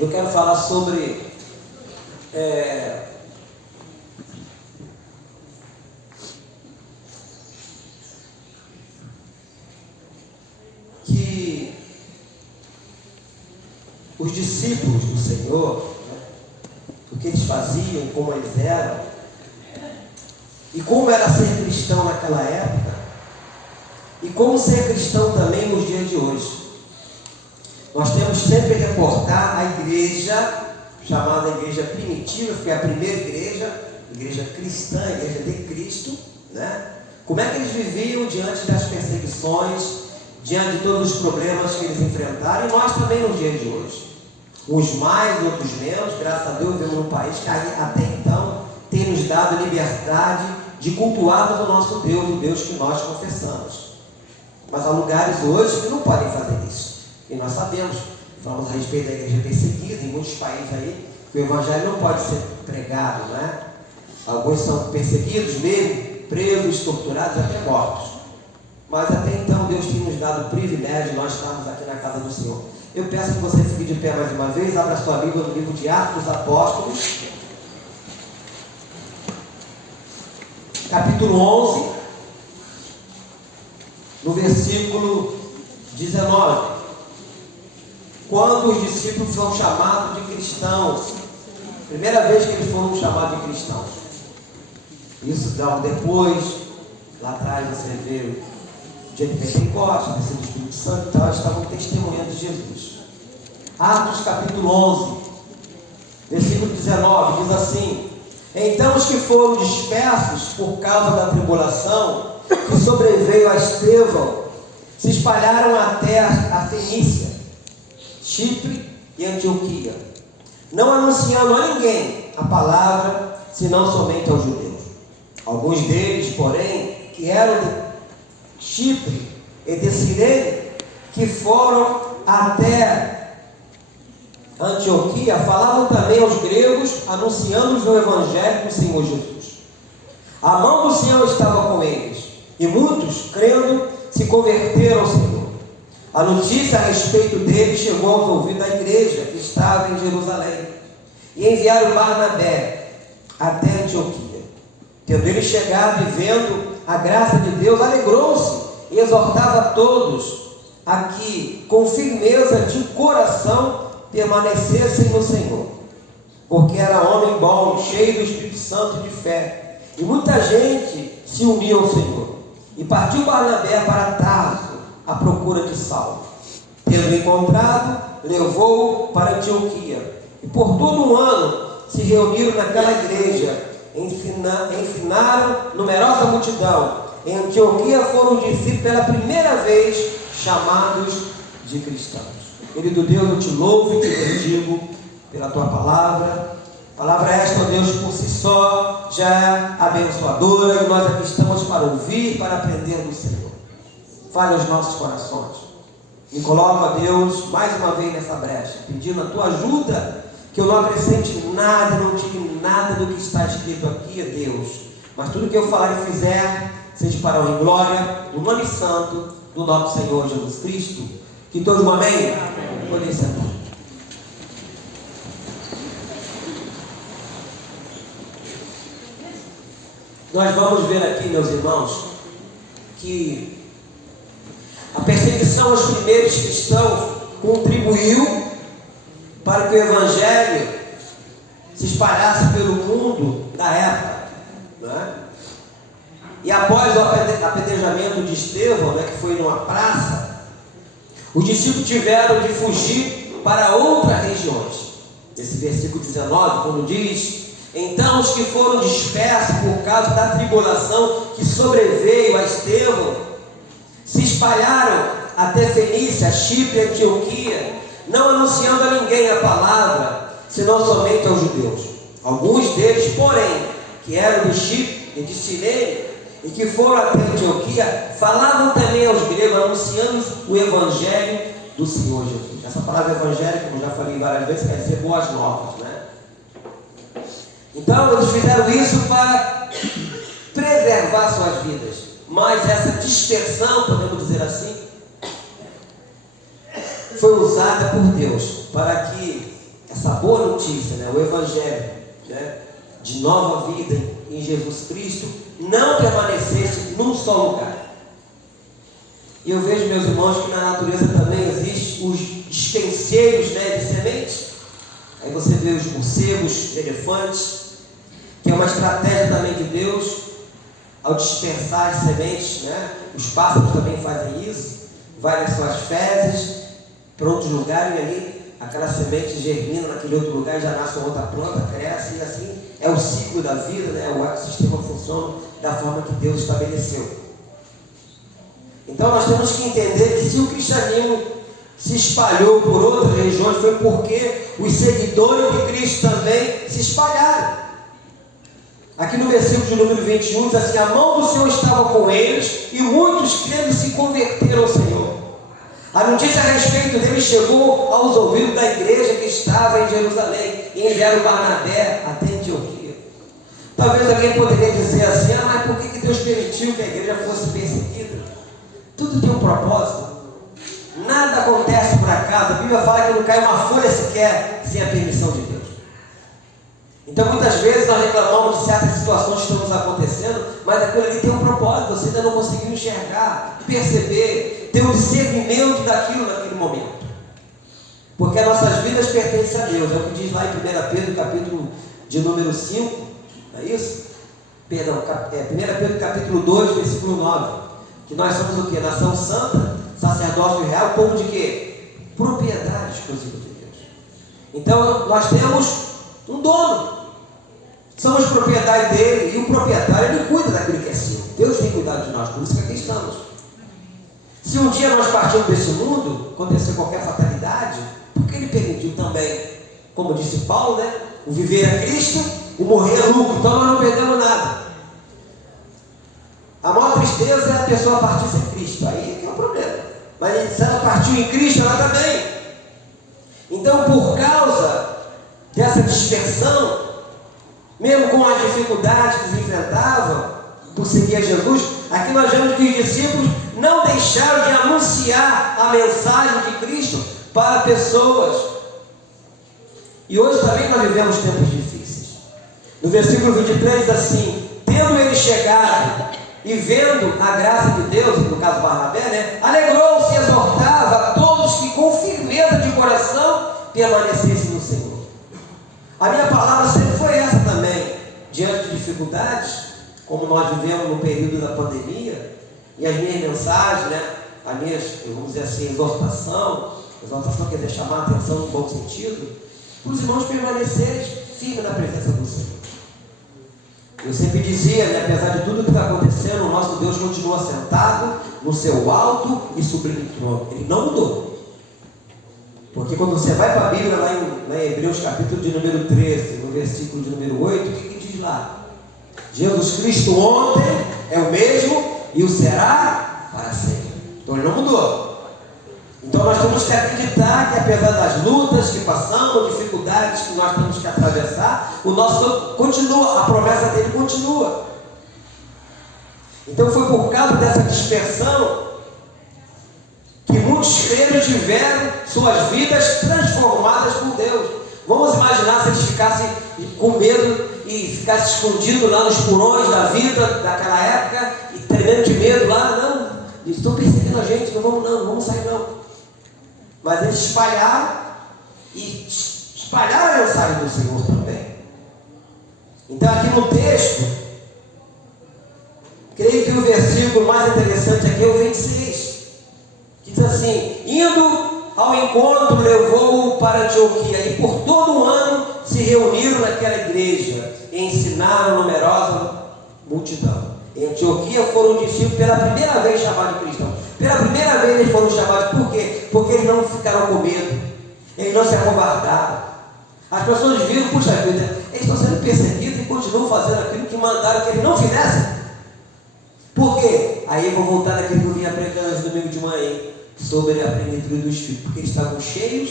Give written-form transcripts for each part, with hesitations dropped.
Eu quero falar sobre que os discípulos do Senhor, o que eles faziam, como eles eram, e como era ser cristão naquela época, e como ser cristão também nos dias de hoje. Nós temos sempre que reportar a igreja, chamada igreja primitiva, que é a primeira igreja cristã, a igreja de Cristo, né? Como é que eles viviam diante das perseguições, diante de todos os problemas que eles enfrentaram, e nós também nos dias de hoje. Uns mais, outros menos. Graças a Deus, vivemos num país que até então tem nos dado liberdade de cultuarmos o nosso Deus, o Deus que nós confessamos. Mas há lugares hoje que não podem fazer isso. E nós sabemos, falamos a respeito da igreja perseguida, em muitos países aí, que o evangelho não pode ser pregado, né? Alguns são perseguidos mesmo, presos, torturados, até mortos. Mas até então Deus tem nos dado o privilégio de nós estarmos aqui na casa do Senhor. Eu peço que você fique de pé mais uma vez, abra sua Bíblia no livro de Atos dos Apóstolos, capítulo 11, no versículo 19. Quando os discípulos são chamados de cristãos, primeira vez que eles foram chamados de cristãos. Isso logo depois, lá atrás você vê o dia de Pentecostes, descer do Espírito Santo e tal, eles estavam testemunhando de Jesus. Atos capítulo 11, versículo 19, diz assim: então os que foram dispersos por causa da tribulação que sobreveio a Estevão se espalharam até a Fenícia, Chipre e Antioquia, não anunciando a ninguém a palavra, senão somente aos judeus. Alguns deles, porém, que eram de Chipre e de Cirene, que foram até Antioquia, falavam também aos gregos, anunciando-lhes o evangelho do Senhor Jesus. A mão do Senhor estava com eles, e muitos, crendo, se converteram ao Senhor. A notícia a respeito dele chegou aos ouvidos da igreja que estava em Jerusalém, e enviaram Barnabé até Antioquia. Tendo ele chegado e vendo a graça de Deus, alegrou-se e exortava a todos a que, com firmeza de coração, permanecessem no Senhor, porque era homem bom, cheio do Espírito Santo e de fé, e muita gente se unia ao Senhor. E partiu Barnabé para Tarso à procura de Saulo. Tendo encontrado, levou-o para Antioquia, e por todo um ano se reuniram naquela igreja, ensinaram numerosa multidão. Em Antioquia foram os discípulos pela primeira vez chamados de cristãos. Querido Deus, eu te louvo e te bendigo pela tua palavra. Palavra esta, ó Deus, por si só já é abençoadora, e nós aqui estamos para ouvir, para aprender do Senhor. Fale aos nossos corações. Me coloco, ó Deus, mais uma vez nessa brecha, pedindo a tua ajuda, que eu não acrescente nada, não tire nada do que está escrito aqui, ó Deus. Mas tudo que eu falar e fizer, seja para a honra e glória do nome santo do nosso Senhor Jesus Cristo. Que todos amém? Amém. Podem sentar. Nós vamos ver aqui, meus irmãos, que a perseguição aos primeiros cristãos contribuiu para que o evangelho se espalhasse pelo mundo da época, né? E após o apedrejamento de Estevão, né, que foi numa praça, os discípulos tiveram de fugir para outras regiões. Esse versículo 19, quando diz: então os que foram dispersos por causa da tribulação que sobreveio a Estevão se espalharam até Fenícia, Chipre e Antioquia, não anunciando a ninguém a palavra, senão somente aos judeus. Alguns deles, porém, que eram de Chipre e de Cirene, e que foram até Antioquia, falavam também aos gregos, anunciando o evangelho do Senhor Jesus. Essa palavra evangelho, como já falei várias vezes, quer dizer boas novas, né? Então eles fizeram isso para preservar suas vidas. Mas essa dispersão, podemos dizer assim, foi usada por Deus para que essa boa notícia, né? O Evangelho, né? De nova vida em Jesus Cristo, não permanecesse num só lugar. E eu vejo, meus irmãos, que na natureza também existem os dispenseiros, né, de sementes. Aí você vê os morcegos, os elefantes, que é uma estratégia também de Deus, ao dispensar as sementes, né? Os pássaros também fazem isso, vai nas suas fezes para outros lugares, e ali aquela semente germina naquele outro lugar, já nasce uma outra planta, cresce, e assim é o ciclo da vida, né? O ecossistema funciona da forma que Deus estabeleceu. Então nós temos que entender que se o cristianismo se espalhou por outras regiões, foi porque os seguidores de Cristo também se espalharam. Aqui no versículo de número 21 diz assim: a mão do Senhor estava com eles e muitos crentes se converteram ao Senhor. A notícia a respeito dele chegou aos ouvidos da igreja que estava em Jerusalém, e enviaram Barnabé até Antioquia. Talvez alguém poderia dizer assim: mas por que Deus permitiu que a igreja fosse perseguida? Tudo tem um propósito. Nada acontece por acaso. A Bíblia fala que não cai uma folha sequer sem a permissão de Deus. Então muitas vezes nós reclamamos de certas situações que estão nos acontecendo, mas aquilo ali tem um propósito, você ainda não conseguiu enxergar, perceber, ter um discernimento daquilo naquele momento. Porque as nossas vidas pertencem a Deus, é o que diz lá em 1 Pedro, capítulo de número 5, não é isso? Perdão, 1 Pedro capítulo 2, versículo 9, que nós somos o quê? Nação santa, sacerdócio real, povo de quê? Propriedade exclusiva de Deus. Então nós temos um dono, somos propriedade dele, e o proprietário ele cuida daquilo que é seu. Deus tem cuidado de nós, por isso que aqui estamos. Se um dia nós partirmos desse mundo, acontecer qualquer fatalidade, porque ele permitiu também, como disse Paulo, né? O viver é Cristo, o morrer é lucro, então nós não perdemos nada. A maior tristeza é a pessoa partir sem Cristo, aí é que é o problema. Mas se ela partiu em Cristo, ela está bem. Então, por causa dessa dispersão, mesmo com as dificuldades que eles enfrentavam por seguir a Jesus, aqui nós vemos que os discípulos não deixaram de anunciar a mensagem de Cristo para pessoas. E hoje também nós vivemos tempos difíceis. No versículo 23 diz assim: tendo ele chegado e vendo a graça de Deus, no caso Barnabé, né, alegrou-se e exortava a todos que com firmeza de coração permanecessem no Senhor. A minha palavra sempre foi essa também, diante de dificuldades, como nós vivemos no período da pandemia, e as minhas mensagens, né, as minhas, vamos dizer assim, exortação quer dizer chamar a atenção no bom sentido, para os irmãos permanecerem firmes na presença do Senhor. Eu sempre dizia, né, apesar de tudo que está acontecendo, o nosso Deus continua sentado no seu alto e sublime trono. Ele não mudou. Porque quando você vai para a Bíblia, lá em Hebreus capítulo de número 13, no versículo de número 8, o que diz lá? Jesus Cristo ontem é o mesmo e o será para sempre. Então ele não mudou. Então nós temos que acreditar que apesar das lutas que passamos, dificuldades que nós temos que atravessar, o nosso Deus continua, a promessa dele continua. Então foi por causa dessa dispersão que muitos crentes tiveram suas vidas transformadas por Deus. Vamos imaginar se eles ficassem com medo e ficassem escondidos lá nos porões da vida daquela época e tremendo de medo lá. Não, eles estão perseguindo a gente, não vamos sair não. Mas eles espalharam a mensagem do Senhor também. Então aqui no texto, creio que o versículo mais interessante aqui é o 26. Que diz assim: indo ao encontro, levou-o para Antioquia, e por todo um ano se reuniram naquela igreja e ensinaram numerosa multidão. Em Antioquia foram discípulos pela primeira vez chamados de cristãos. Pela primeira vez eles foram chamados, por quê? Porque eles não ficaram com medo, eles não se acovardaram. As pessoas viram, puxa vida, eles estão sendo perseguidos e continuam fazendo aquilo que mandaram que eles não fizessem. Por quê? Aí eu vou voltar naquilo que eu vinha pregando no domingo de manhã, sobre a plenitude do Espírito, porque eles estavam cheios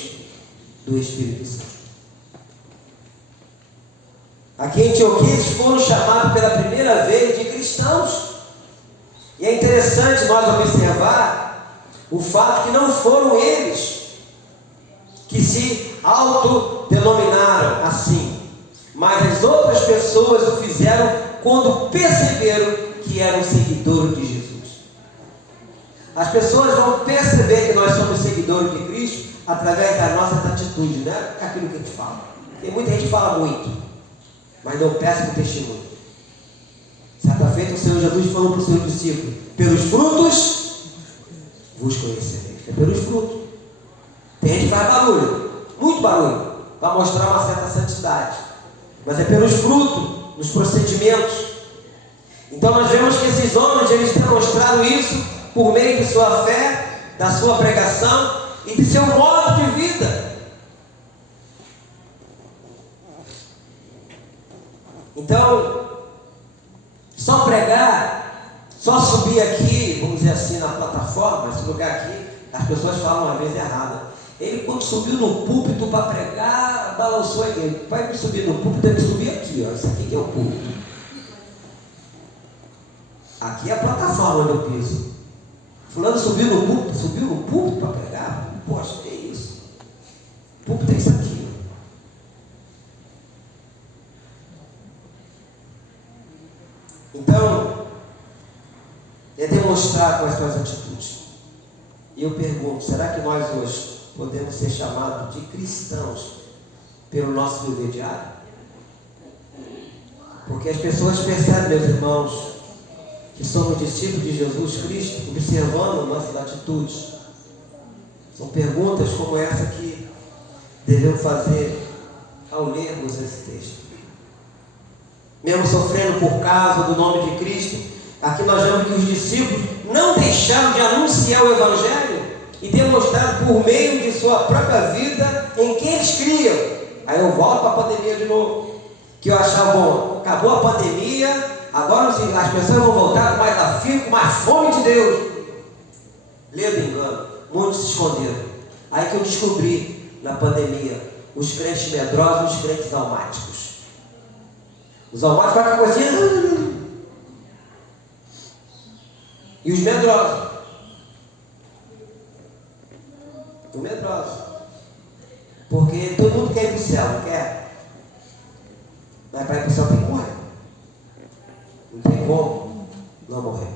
do Espírito Santo. Aqui em Antioquia eles foram chamados pela primeira vez de cristãos. E é interessante nós observar o fato que não foram eles que se autodenominaram assim, mas as outras pessoas o fizeram quando perceberam que eram seguidores de Jesus. As pessoas vão perceber que nós somos seguidores de Cristo através das nossas atitudes, não é aquilo que a gente fala. Tem muita gente que fala muito, mas não péssimo testemunho. Certa feita o Senhor Jesus falou para os seus discípulos: pelos frutos vos conhecereis. É pelos frutos. Tem gente que faz barulho, muito barulho, para mostrar uma certa santidade, mas é pelos frutos, nos procedimentos. Então nós vemos que esses homens, eles demonstraram isso por meio de sua fé, da sua pregação e de seu modo de vida. Então, só pregar, só subir aqui, vamos dizer assim, na plataforma, esse lugar aqui, as pessoas falam uma vez errada. Ele, quando subiu no púlpito para pregar, balançou a igreja. Para me subir no púlpito, tem que subir aqui, ó. Isso aqui que é o púlpito. Aqui é a plataforma onde eu piso. Fulano subiu no púlpito para pregar? Poxa, que isso? O púlpito é isso aqui. Então, é demonstrar com as suas atitudes. E eu pergunto, será que nós hoje podemos ser chamados de cristãos pelo nosso viver diário? Porque as pessoas percebem, meus irmãos, que somos discípulos de Jesus Cristo, observando nossas atitudes. São perguntas como essa que devemos fazer ao lermos esse texto. Mesmo sofrendo por causa do nome de Cristo, aqui nós vemos que os discípulos não deixaram de anunciar o Evangelho e demonstraram por meio de sua própria vida em quem eles criam. Aí eu volto para a pandemia de novo, que eu achava, bom, acabou a pandemia, agora as pessoas vão voltar com mais afinco, com mais fome de Deus. Ledo engano, muitos se esconderam. Aí que eu descobri na pandemia os crentes medrosos e os crentes almáticos. Os almáticos fazem uma coisinha. E os medrosos. Os medrosos. Porque todo mundo quer ir para o céu, não quer? Mas para ir para o céu tem que morrer. Não tem como não morrer.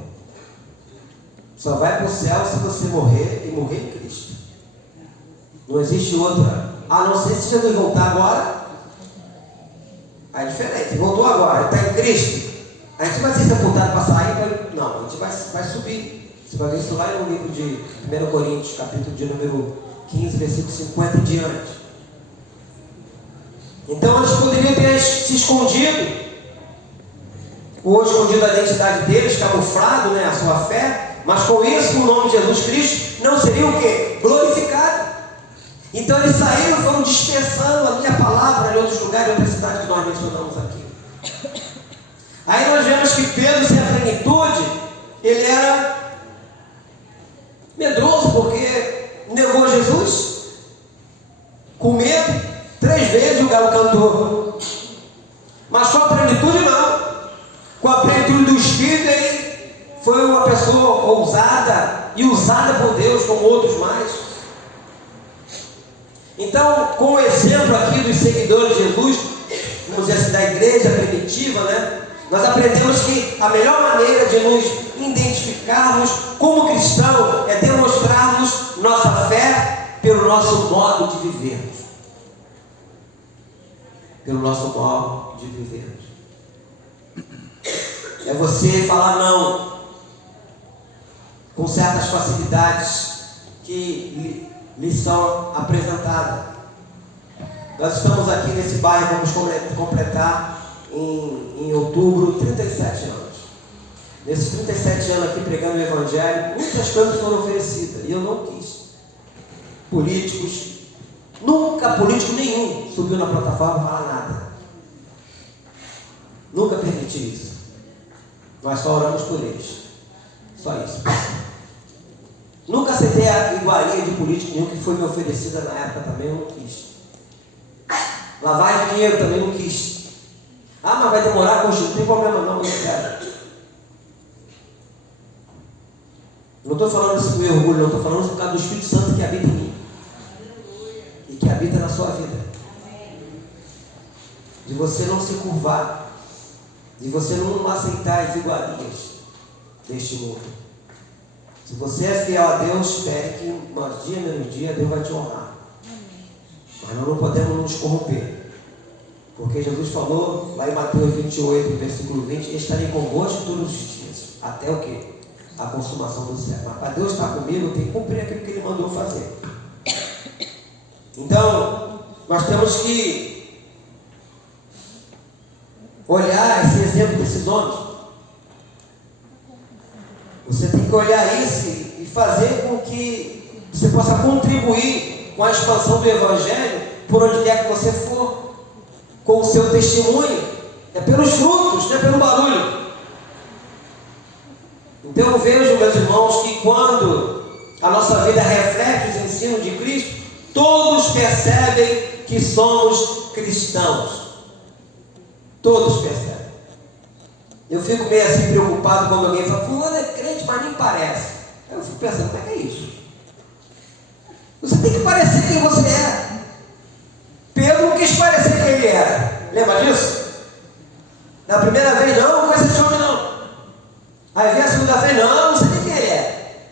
Só vai para o céu se você morrer e morrer em Cristo. Não existe outra. A não ser se Jesus voltar agora. Aí é diferente. Voltou agora, está em Cristo. A gente vai ser sepultado para sair. Não, a gente vai subir. Você vai ver isso lá no livro de 1 Coríntios, capítulo de número 15, versículo 50 em diante. Então eles poderiam ter se escondido. Ou escondido a identidade deles, camuflado, né, a sua fé, mas com isso o nome de Jesus Cristo não seria o quê? Glorificado. Então eles saíram, foram dispersando a minha palavra em outros lugares, em outras cidades que nós mencionamos aqui. Aí nós vemos que Pedro, sem a plenitude, ele era medroso, porque negou Jesus, com medo, 3 vezes o galo cantou. Mas com a plenitude não. Com a plenitude do Espírito, ele foi uma pessoa ousada e usada por Deus, como outros mais. Então, com o exemplo aqui dos seguidores de Jesus, vamos dizer assim, da igreja primitiva, né? Nós aprendemos que a melhor maneira de nos identificarmos como cristãos é demonstrarmos nossa fé pelo nosso modo de vivermos. Pelo nosso modo de vivermos. É você falar não com certas facilidades que lhe são apresentadas. Nós estamos aqui nesse bairro, vamos completar em outubro 37 anos. Nesses 37 anos aqui pregando o Evangelho, muitas coisas foram oferecidas e eu não quis. Políticos, nunca político nenhum subiu na plataforma para falar nada. Nunca permiti isso. Nós só oramos por eles. Só isso. Nunca aceitei a iguaria de político nenhum que foi me oferecida na época também, eu não quis. Lavagem de dinheiro também não quis. Ah, mas vai demorar a constituir, não tem problema não, eu quero. Não estou falando isso com meu orgulho, não, estou falando isso por causa do Espírito Santo que habita em mim. E que habita na sua vida. De você não se curvar, de você não aceitar as iguarias deste mundo. Se você é fiel a Deus, espere que dia menos dia Deus vai te honrar. Mas nós não podemos nos corromper. Porque Jesus falou lá em Mateus 28, versículo 20, estarei convosco todos os dias. Até o quê? A consumação do século. Mas para Deus estar comigo, eu tenho que cumprir aquilo que Ele mandou fazer. Então, nós temos que olhar esse exemplo desses homens. Você tem que olhar isso e fazer com que você possa contribuir com a expansão do Evangelho por onde quer que você for. Com o seu testemunho, é pelos frutos, não é pelo barulho. Então eu vejo, meus irmãos, que quando a nossa vida reflete os ensinos de Cristo, todos percebem que somos cristãos. Todos percebem. Eu fico meio assim preocupado quando alguém fala, fulano é crente, mas nem parece. Aí eu fico pensando, como é que é isso? Você tem que parecer quem você é. Pedro não quis parecer quem ele era. Lembra disso? Na primeira vez, não conhece esse homem não. Aí vem a segunda vez, não sei nem quem ele é.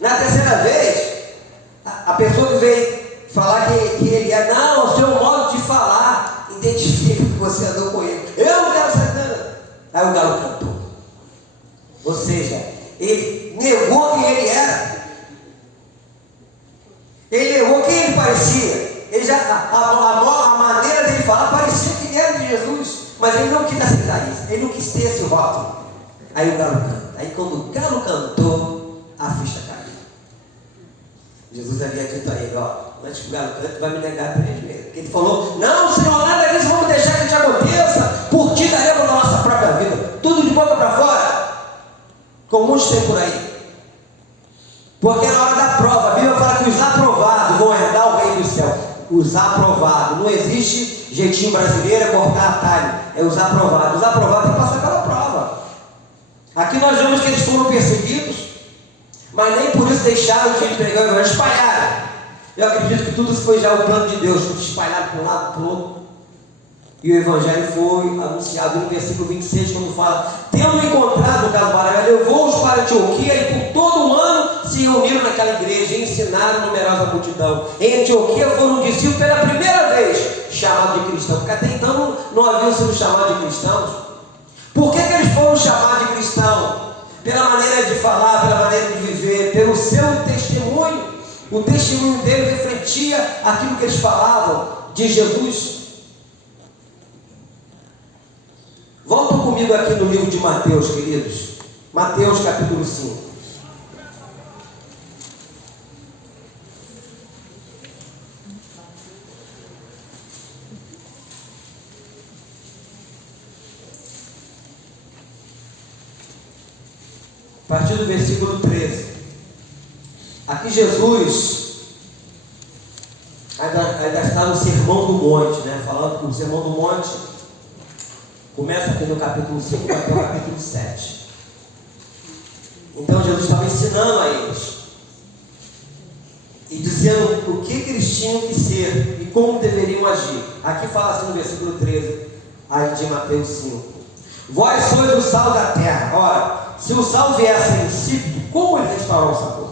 Na terceira vez, a pessoa que veio falar que ele é, não, o seu modo de falar identifica que você andou com ele. Eu não quero saber nada. Aí o galo cantou. Ou seja, ele negou quem ele era. Ele negou quem ele parecia. Ele já, a maneira dele falar parecia que ele era de Jesus, mas ele não quis aceitar isso, ele não quis ter esse rótulo. Aí o galo canta. Aí quando o galo cantou, a ficha caiu. Jesus havia dito a ele, antes que o galo cante, vai me negar 3 vezes. Porque ele falou, não Senhor, nada disso vamos deixar que te aconteça, por ti daremos a nossa própria vida. Tudo de boca para fora, como muitos tem por aí. Porque na hora da prova, a Bíblia fala que os aprovados vão herdar o reino do céu. Os aprovados, não existe jeitinho brasileiro, é cortar atalho, é os aprovados. Os aprovados têm que passar pela prova. Aqui nós vemos que eles foram perseguidos, mas nem por isso deixaram de pregar o evangelho, espalharam. Eu acredito que tudo isso foi já o plano de Deus, espalhado para um lado, para o outro. E o evangelho foi anunciado no versículo 26, quando fala, tendo encontrado no caso Barnabé, levou-os para Antioquia e por todo um ano se reuniram naquela igreja e ensinaram numerosa multidão. Em Antioquia foram discípulos pela primeira vez chamados de cristãos, porque até então não haviam sido chamados de cristãos. Por que eles foram chamados de cristãos? Pela maneira de falar, pela maneira de viver, pelo seu testemunho. O testemunho deles refletia aquilo que eles falavam de Jesus. Voltam comigo aqui no livro de Mateus, queridos. Mateus capítulo 5. A partir do versículo 13. Aqui Jesus ainda está no Sermão do Monte, né? Falando que o Sermão do Monte começa aqui no capítulo 5 até o capítulo 7. Então Jesus estava ensinando a eles e dizendo o que eles tinham que ser e como deveriam agir. Aqui fala assim no versículo 13 aí de Mateus 5. Vós sois o sal da terra. Ora, se o sal vier a ser insípido, como ele restaurará o sabor?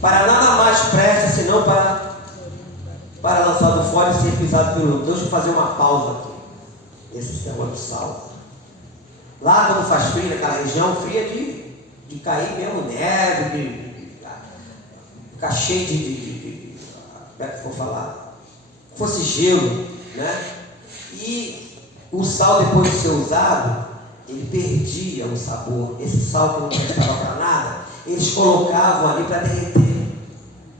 Para nada mais presta senão para lançar do fora e ser pisado pelo outro. Deixa eu fazer uma pausa aqui. Esse sistema do sal. Lá quando faz frio, naquela região fria de cair mesmo neve, de ficar cheio como é que vou falar? Fosse gelo, né? E o sal, depois de ser usado, ele perdia o sabor. Esse sal que não prestava para nada, eles colocavam ali para derreter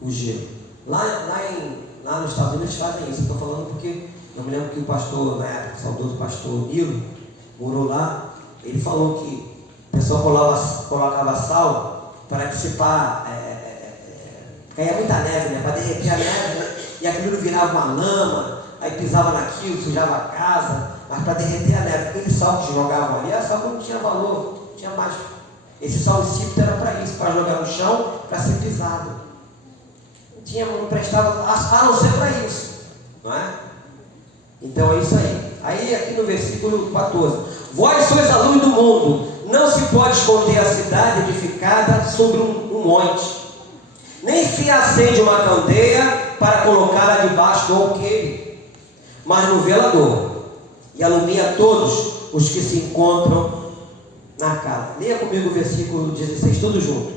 o gelo. Lá nos Estados Unidos eles fazem isso. Estou falando porque eu me lembro que o pastor, na época, o saudoso pastor Nilo, morou lá. Ele falou que o pessoal colocava sal para dissipar, caía muita neve, né? Para derreter a neve, né? E aquilo virava uma lama, aí pisava naquilo, sujava a casa, mas para derreter a neve, aquele sal que jogavam ali, era sal que não tinha valor, não tinha mais. Esse sal insípido era para isso, para jogar no chão, para ser pisado. não prestava a não ser para isso, não é? Então é isso aí. Aí aqui no versículo 14: vós sois a luz do mundo, não se pode esconder a cidade edificada sobre um monte, nem se acende uma candeia para colocá-la debaixo do alqueire, mas no velador, e alumia todos os que se encontram na casa. Leia comigo o versículo 16, tudo junto.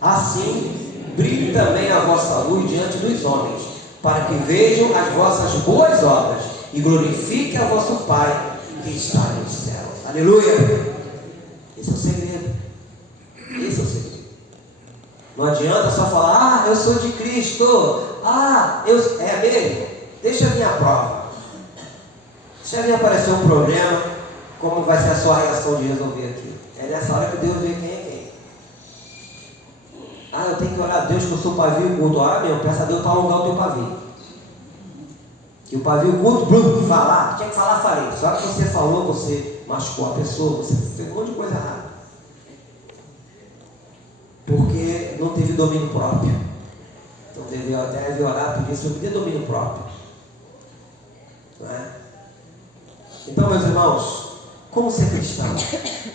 Assim, brilhe também a vossa luz diante dos homens, para que vejam as vossas boas obras e glorifique a vosso Pai que está nos céus. Aleluia! Esse é o segredo. Esse é o segredo. Não adianta só falar, eu sou de Cristo. É mesmo? Deixa eu vir a prova. Deixa eu vir aparecer um problema. Como vai ser a sua reação de resolver aqui? É nessa hora que Deus vê quem é quem. Eu tenho que orar a Deus que eu sou pavio curto. Ora mesmo, peça a Deus para alongar o teu pavio. Que o pavio curto, falar, tinha que falar, falei. Só que você falou, você machucou a pessoa, você fez um monte de coisa errada. Porque não teve domínio próprio. Então deve orar, pedir sobre domínio próprio. Não é? Então, meus irmãos, como ser cristão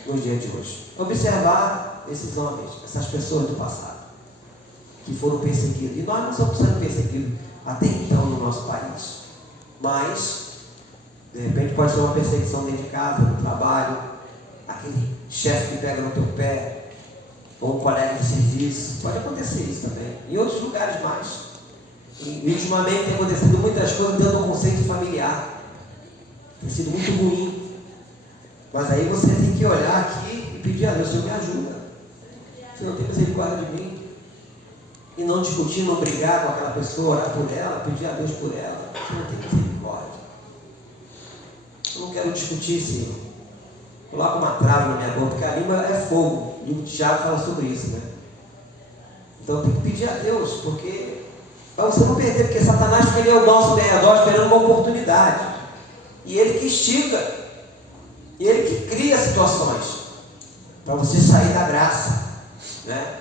no dia de hoje? Observar esses homens, essas pessoas do passado, que foram perseguidos. E nós não estamos sendo perseguidos até então no nosso país. Mas, de repente, pode ser uma perseguição dentro de casa, no trabalho, aquele chefe que pega no teu pé, ou um colega de serviço. Pode acontecer isso também. Em outros lugares mais. E ultimamente tem acontecido muitas coisas dentro do conceito familiar. Tem sido muito ruim. Mas aí você tem que olhar aqui e pedir a Deus: Senhor, me ajuda. Senhor, tem misericórdia de mim. E não discutir, não brigar com aquela pessoa, orar por ela, pedir a Deus por ela. Senhor, tem misericórdia. Eu não quero discutir, Senhor. Coloca uma trava na minha boca, porque a língua é fogo. E o Tiago fala sobre isso, né? Então tem que pedir a Deus, porque para você não perder, porque Satanás fica ali ao nosso derredor esperando uma oportunidade. E ele que instiga, e ele que cria situações para você sair da graça, né?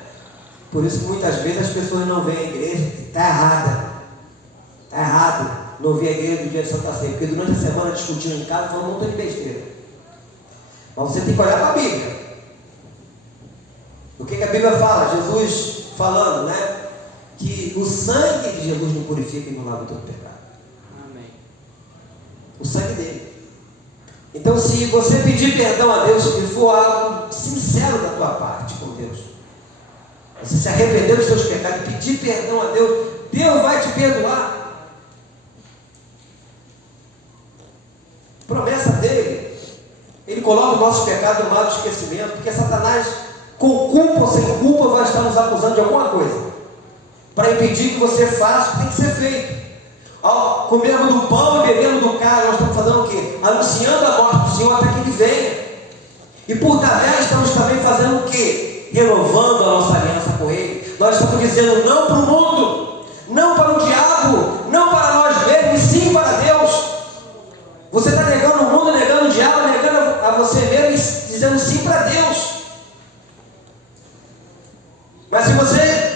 Por isso que muitas vezes as pessoas não veem a igreja, está errada. Está errado não ver a igreja do dia de Santa Ceia, porque durante a semana discutindo em casa foi um montão de besteira. Mas você tem que olhar para a Bíblia. O que a Bíblia fala? Jesus falando, né? Que o sangue de Jesus não purifica e não lava todo pecado. Amém. O sangue dele. Então, se você pedir perdão a Deus, se for algo sincero da tua parte com Deus, você se arrepender dos seus pecados e pedir perdão a Deus, Deus vai te perdoar. Promessa dele. Ele coloca os nossos pecados no lado do esquecimento, porque Satanás, com culpa ou sem culpa, vai estar nos acusando de alguma coisa, para impedir que você faça o que tem que ser feito. Ao comermos do pão e bebendo do cálice, nós estamos fazendo o quê? Anunciando a morte do Senhor até que Ele venha. E por tabela estamos também fazendo o quê? Renovando a nossa aliança com Ele. Nós estamos dizendo não para o mundo, não para o diabo, não para nós mesmos, e sim para Deus. Você está negando o mundo, negando o diabo, negando a você mesmo e dizendo sim para Deus. Mas se você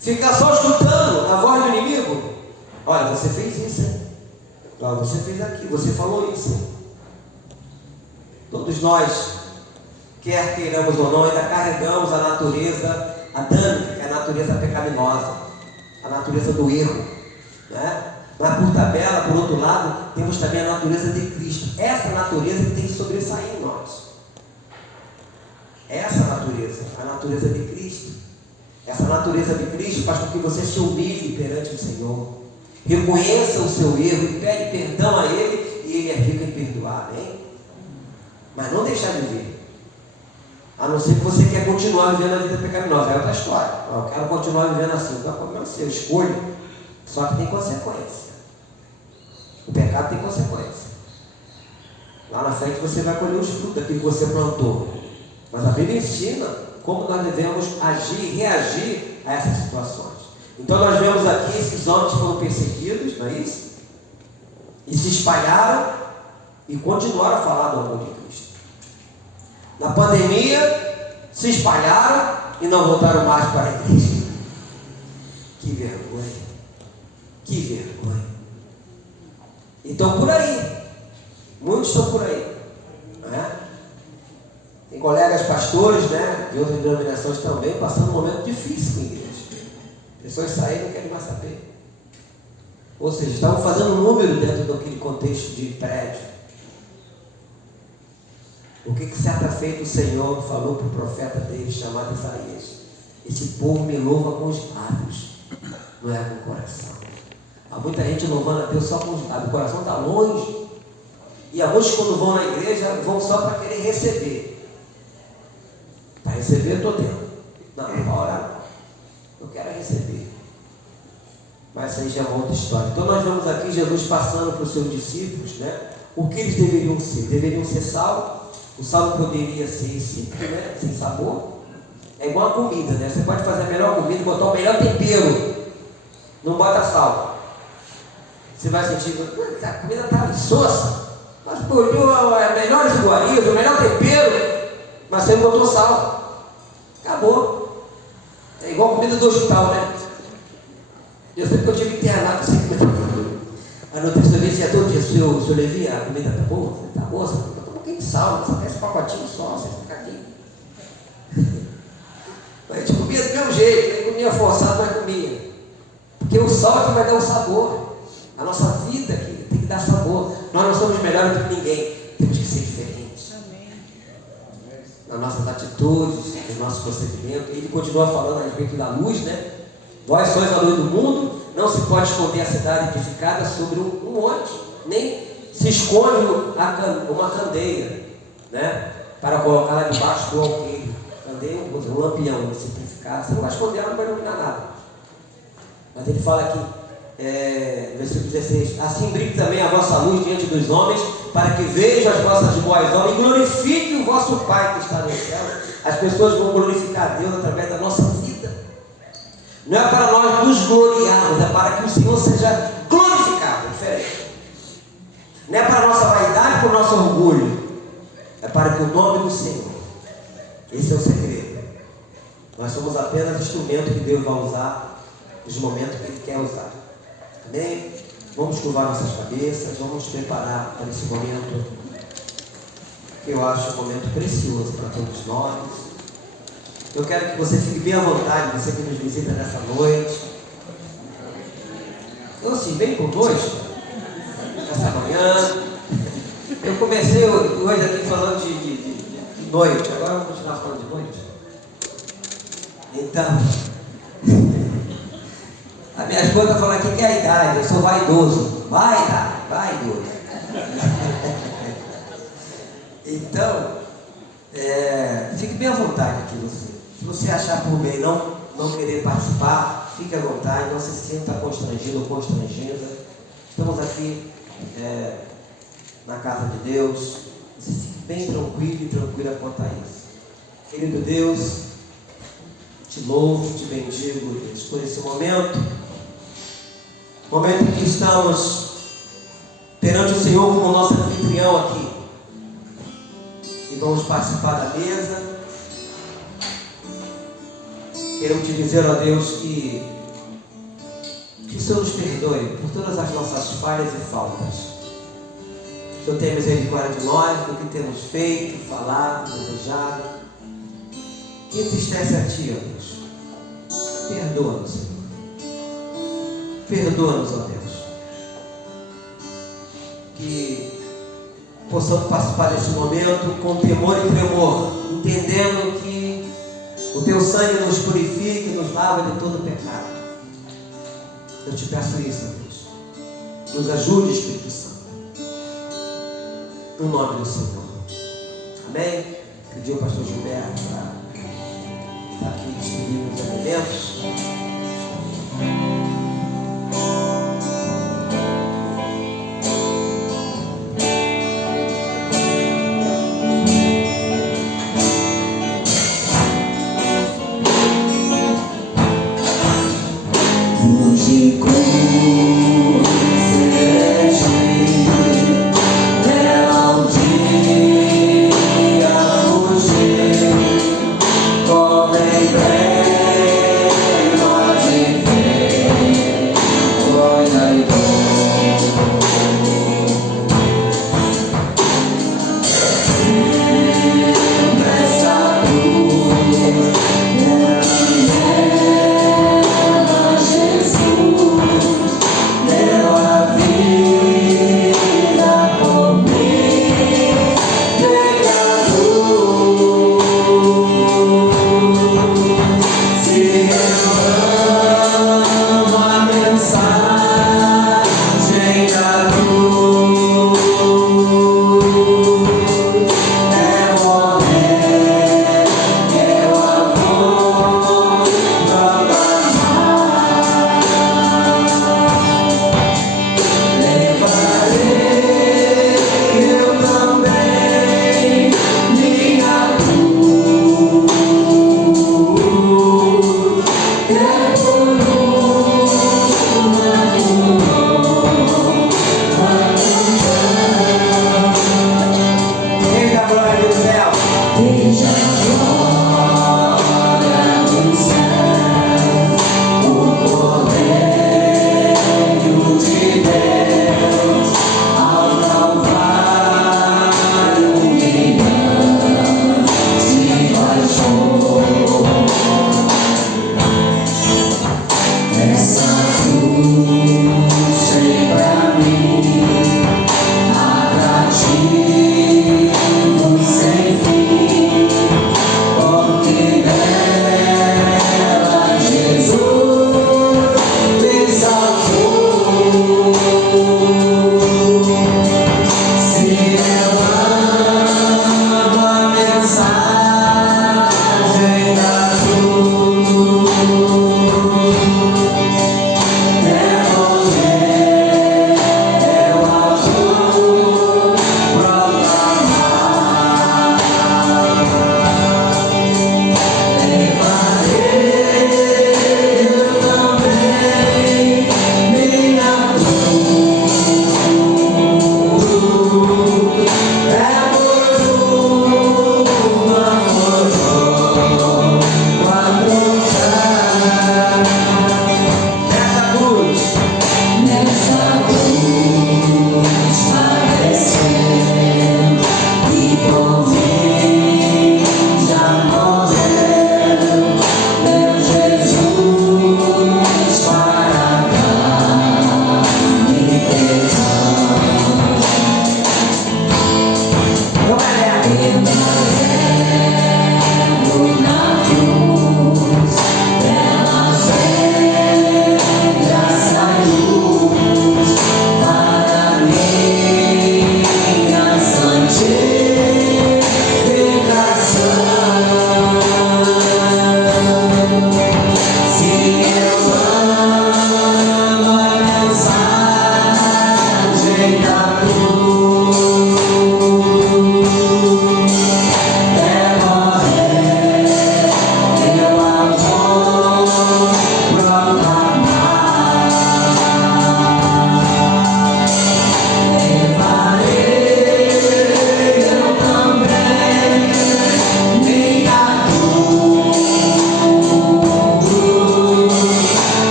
ficar só escutando a voz do inimigo, olha, você fez isso, hein? Olha, você fez aquilo, você falou isso, hein? Todos nós, quer queiramos ou não, ainda carregamos a natureza adâmica, que é a natureza pecaminosa, a natureza do erro, né? Mas por tabela, por outro lado, temos também a natureza de Cristo. Essa natureza que tem que sobressair em nós. Essa natureza, a natureza de Cristo. Essa natureza de Cristo faz com que você se humilhe perante o Senhor. Reconheça o seu erro e pede perdão a Ele, e Ele é rico em perdoar, hein? Mas não deixar de viver. A não ser que você quer continuar vivendo a vida pecaminosa. É outra história. Eu quero continuar vivendo assim. Então, como eu escolho, só que tem consequência. O pecado tem consequência. Lá na frente você vai colher os frutos daquilo que você plantou. Mas a Bíblia ensina como nós devemos agir e reagir a essas situações. Então nós vemos aqui esses homens que foram perseguidos, não é isso? E se espalharam e continuaram a falar do amor de Cristo. Na pandemia, se espalharam e não voltaram mais para a igreja. Que vergonha. Que vergonha. Então por aí. Muitos estão por aí. Né? Tem colegas pastores, né, de outras denominações também, passando um momento difícil com a igreja. Pessoas saíram e não querem mais saber. Ou seja, estavam fazendo um número dentro daquele contexto de prédio. O que certa feita o Senhor falou para o profeta dele, chamado Isaías? Esse povo me louva com os lábios, não é com o coração. Há muita gente louvando a Deus só com os lábios, o coração está longe. E alguns, quando vão na igreja, vão só para querer receber. Para receber, eu estou dentro. Não, não para orar, não. Eu quero receber. Mas isso aí já é uma outra história. Então nós vemos aqui Jesus passando para os seus discípulos, né? O que eles deveriam ser? Deveriam ser sal. O sal poderia ser insípido, né? Sem sabor. É igual a comida, né? Você pode fazer a melhor comida, botar o melhor tempero. Não bota sal. Você vai sentir, a comida está insossa. Mas escolheu as melhores iguarias, o melhor tempero, mas você não botou sal. Acabou. É igual a comida do hospital, né? Eu sei que eu tive internado, assim, a nutricionista ia todo dia, seu Levi, a comida tá boa? Tá boa? Você botou um pouquinho de sal, você quer esse pacotinho só, você fica aqui. Mas a gente comia do mesmo jeito, nem comia forçado, mas comia. Porque o sal é que vai dar o sabor. A nossa vida aqui tem que dar sabor. Nós não somos melhores do que ninguém, temos que ser diferentes. Nas nossas atitudes, no nosso procedimento. Ele continua falando a respeito da luz, né? Vós sois a luz do mundo, não se pode esconder a cidade edificada sobre um monte, nem se esconde uma candeia, né? Para colocá-la debaixo do alqueire. Candeia, um lampião, simplificar. Você não vai esconder, ela não vai iluminar nada. Mas ele fala aqui, versículo 16: assim brilhe também a vossa luz diante dos homens, para que vejam as vossas boas obras e glorifiquem o vosso Pai que está no céu. As pessoas vão glorificar a Deus através da nossa vida. Não é para nós nos gloriarmos, é para que o Senhor seja glorificado. É diferente. Não é para a nossa vaidade, para o nosso orgulho. É para que o nome do Senhor. Esse é o segredo. Nós somos apenas instrumento que Deus vai usar nos momentos que Ele quer usar. Amém? Vamos curvar nossas cabeças, vamos preparar para esse momento, que eu acho um momento precioso para todos nós. Eu quero que você fique bem à vontade, você que nos visita nessa noite. Então assim, bem conosco, nessa manhã. Eu comecei hoje aqui falando de noite, agora eu vou continuar falando de noite. Então, a minha esposa fala aqui que é a idade, eu sou vaidoso. Vaidoso. Então, fique bem à vontade aqui você. Se você achar por bem não querer participar, fique à vontade, não se sinta constrangido ou constrangida. Estamos aqui na casa de Deus. Você fique bem tranquilo e tranquila quanto a isso. Querido Deus, te louvo, te bendigo, Deus, por esse momento em que estamos perante o Senhor como nosso anfitrião aqui. E vamos participar da mesa. Quero te dizer, ó Deus, que o Senhor nos perdoe por todas as nossas falhas e faltas. O Senhor tenha misericórdia de nós, do que temos feito, falado, desejado. Que entristece a Ti, ó Deus. Perdoa-nos, Senhor. Perdoa-nos, ó Deus. Que possamos participar desse momento com temor e tremor, entendendo que o Teu sangue nos purifica e nos lava de todo pecado. Eu te peço isso, Deus. Nos ajude, Espírito Santo. No nome do Senhor. Amém? Pedi ao pastor Gilberto para estar aqui distribuindo os alimentos. Come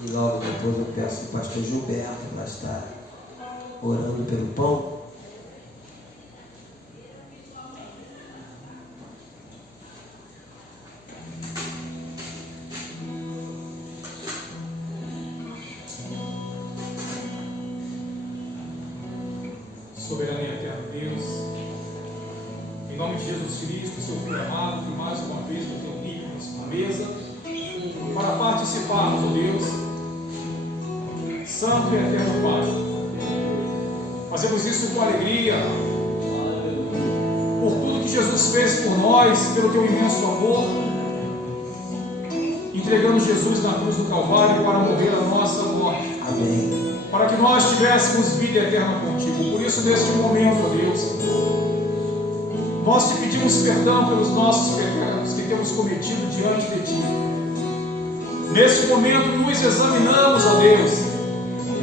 E logo depois eu peço que o pastor Gilberto vai estar orando pelo pão. Soberano e eterno Deus, em nome de Jesus Cristo, seu Filho amado, que mais uma vez nos reunimos na mesa para participarmos, ó Deus, Santo e eterno Pai. Fazemos isso com alegria, por tudo que Jesus fez por nós, pelo teu imenso amor, entregando Jesus na cruz do Calvário para morrer a nossa morte. Amém. Para que nós tivéssemos vida eterna contigo. Por isso, neste momento, ó Deus, nós te pedimos perdão pelos nossos pecados que temos cometido diante de ti. Neste momento, nos examinamos, ó Deus,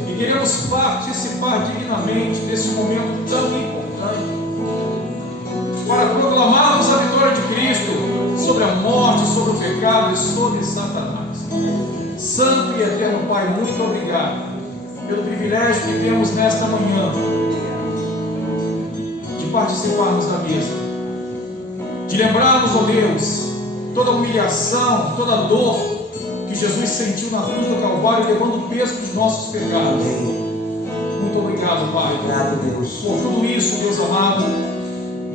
e queremos participar dignamente desse momento tão importante, para proclamarmos a vitória de Cristo sobre a morte, sobre o pecado e sobre Satanás. Santo e eterno Pai, muito obrigado pelo privilégio que temos nesta manhã de participarmos da mesa, de lembrarmos, ó Deus, toda a humilhação, toda a dor que Jesus sentiu na cruz do Calvário, levando o peso dos nossos pecados. Muito obrigado, Pai. Obrigado, Deus. Por tudo isso, Deus amado,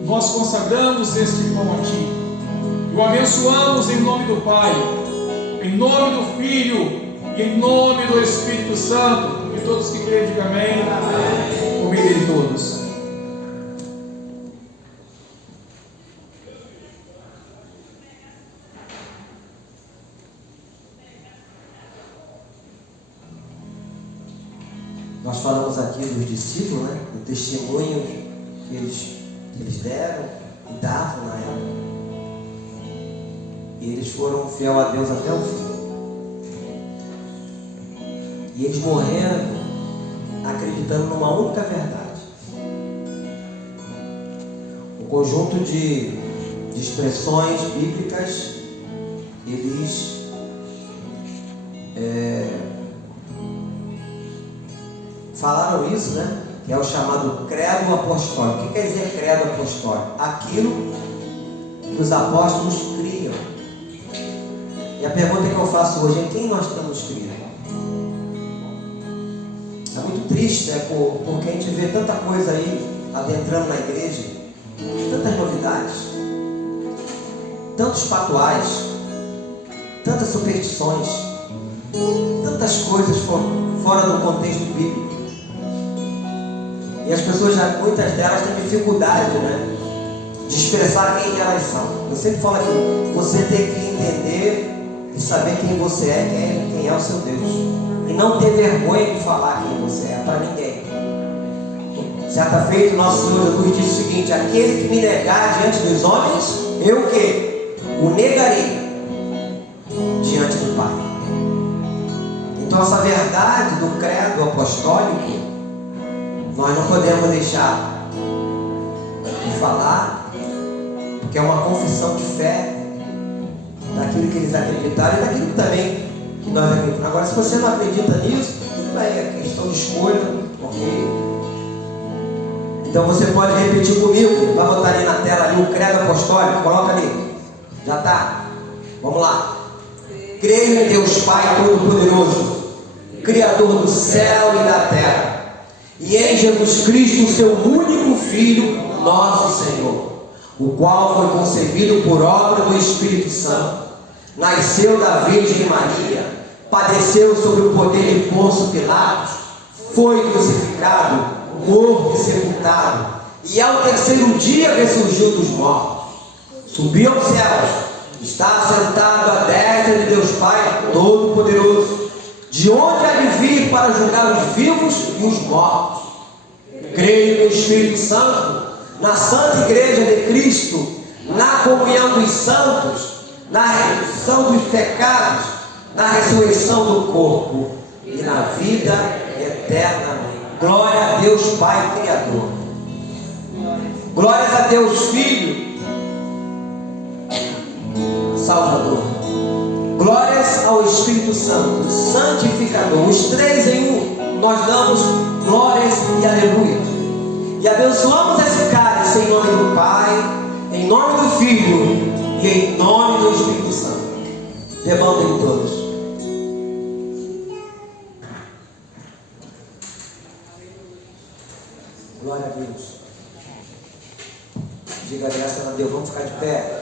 nós consagramos este pão a Ti e o abençoamos em nome do Pai, em nome do Filho e em nome do Espírito Santo. E todos que creem, digam amém. Amém. Comidem todos. Nós falamos aqui dos discípulos, né? Do testemunho que eles deram e davam na época. E eles foram fiel a Deus até o fim. E eles morreram acreditando numa única verdade. Um conjunto de expressões bíblicas, eles falaram isso, né? Que é o chamado credo apostólico. O que quer dizer credo apostólico? Aquilo que os apóstolos criam. E a pergunta que eu faço hoje é: quem nós estamos criando? É muito triste, né? Porque a gente vê tanta coisa aí adentrando na igreja, tantas novidades, tantos patuais, tantas superstições, tantas coisas fora do contexto bíblico. E as pessoas, muitas delas têm dificuldade, né, de expressar quem elas são. Eu sempre falo aqui: você tem que entender e saber quem você é, quem é o seu Deus. E não ter vergonha de falar quem você é para ninguém. Certa feita, nosso Senhor Jesus disse o seguinte: aquele que me negar diante dos homens, eu o quê? O negarei diante do Pai. Então essa verdade do credo apostólico, nós não podemos deixar de falar, porque é uma confissão de fé daquilo que eles acreditaram e daquilo também que nós acreditamos. Agora, se você não acredita nisso, tudo bem, é questão de escolha, ok? Então você pode repetir comigo. Vai botar ali na tela ali o credo apostólico, coloca ali. Já está? Vamos lá. Creio em Deus Pai Todo-Poderoso, Criador do céu e da terra, e em Jesus Cristo, seu único Filho, nosso Senhor, o qual foi concebido por obra do Espírito Santo, nasceu da Virgem Maria, padeceu sob o poder de Pôncio Pilatos, foi crucificado, morto e sepultado, e ao terceiro dia ressurgiu dos mortos, subiu aos céus, está sentado à destra de Deus Pai Todo-Poderoso, de onde há de vir para julgar os vivos e os mortos. Creio no Espírito Santo, na Santa Igreja de Cristo, na comunhão dos santos, na remissão dos pecados, na ressurreição do corpo e na vida eterna. Glória a Deus Pai Criador. Glórias a Deus Filho Salvador. Glória Glórias ao Espírito Santo, santificador. Os três em um, nós damos glórias e aleluia. E abençoamos esse cálice em nome do Pai, em nome do Filho e em nome do Espírito Santo. Levantem todos. Glória a Deus. Diga graças a Deus. Vamos ficar de pé.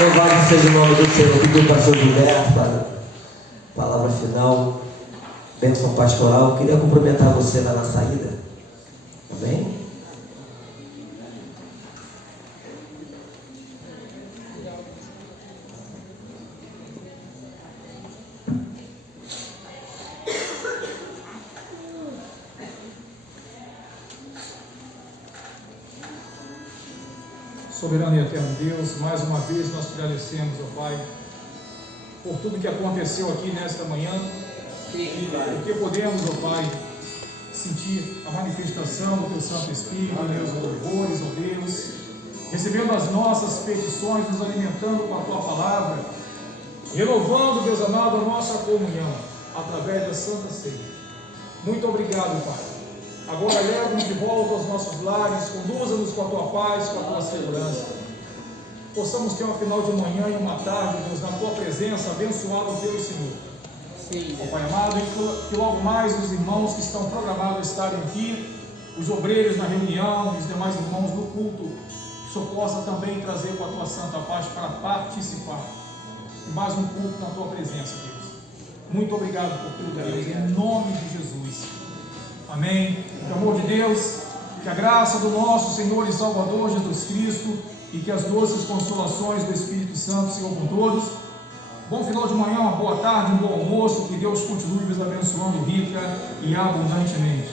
Louvado seja o nome do Senhor. Pediu o pastor Gilberto para a palavra final, bênção pastoral. Eu queria cumprimentar você lá na saída. Amém? Soberano e eterno Deus, mais uma vez nós te agradecemos, ó Pai, por tudo que aconteceu aqui nesta manhã, porque podemos, ó Pai, sentir a manifestação do Teu Santo Espírito em meus louvores, ó Deus, recebendo as nossas petições, nos alimentando com a Tua palavra, renovando, Deus amado, a nossa comunhão através da Santa Ceia. Muito obrigado, Pai. Agora leva-nos de volta aos nossos lares, conduza-nos com a Tua paz, com a Tua segurança. Possamos ter um final de manhã e uma tarde, Deus, na Tua presença, abençoado pelo Senhor. Sim. Ó Pai amado, e que logo mais os irmãos que estão programados a estarem aqui, os obreiros na reunião, os demais irmãos no culto, que o Senhor possa também trazer com a Tua santa paz para participar de mais um culto na Tua presença, Deus. Muito obrigado por tudo, Deus, em nome de Jesus. Amém. Que o amor de Deus, que a graça do nosso Senhor e Salvador Jesus Cristo e que as doces consolações do Espírito Santo sejam com todos. Bom final de manhã, uma boa tarde, um bom almoço. Que Deus continue vos abençoando rica e abundantemente.